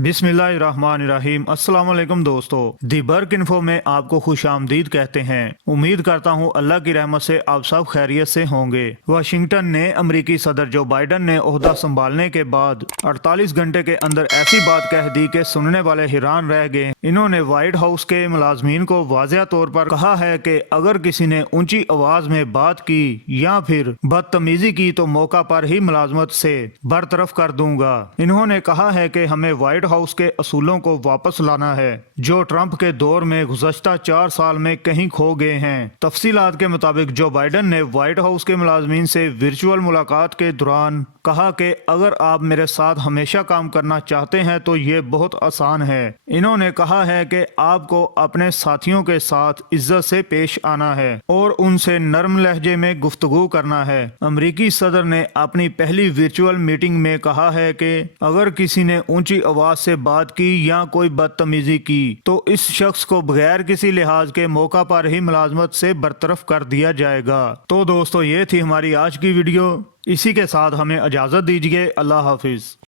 बिस्मिल्लाहिर्रहमानिर्रहीम। अस्सलाम वालेकुम दोस्तों, दी बर्क इन्फो में आपको खुश आमदीद कहते हैं। उम्मीद करता हूँ अल्लाह की रहमत से आप सब खैरियत से होंगे। वाशिंगटन ने अमरीकी सदर जो बाइडन ने ओहदा संभालने के बाद 48 घंटे के अंदर ऐसी बात कह दी कि सुनने वाले हैरान रह गए। इन्होंने व्हाइट हाउस के मुलाजमीन को वाज़ेह तौर पर कहा है कि अगर किसी ने ऊंची आवाज में बात की या फिर बदतमीजी की तो मौका पर ही मुलाजमत से बरतरफ कर दूंगा। इन्होंने कहा है कि हमें व्हाइट हाउस के असूलों को वापस लाना है जो ट्रंप के दौर में गुज़श्ता 4 साल में कहीं खो गए हैं। तफसीलात के मुताबिक जो बाइडन ने व्हाइट हाउस के मुलाजमीन से वर्चुअल मुलाकात के दौरान कहा कि अगर आप मेरे साथ हमेशा काम करना चाहते हैं तो ये बहुत आसान है। इन्होंने कहा है कि आपको अपने साथियों के साथ इज्जत से पेश आना है और उनसे नरम लहजे में गुफ्तगू करना है। अमरीकी सदर ने अपनी पहली वर्चुअल मीटिंग में कहा है कि अगर किसी ने ऊंची आवाज से बात की या कोई बदतमीजी की तो इस शख्स को बगैर किसी लिहाज के मौका पर ही मुलाजमत से बरतरफ कर दिया जाएगा। तो दोस्तों, ये थी हमारी आज की वीडियो। इसी के साथ हमें इजाजत दीजिए। अल्लाह हाफिज।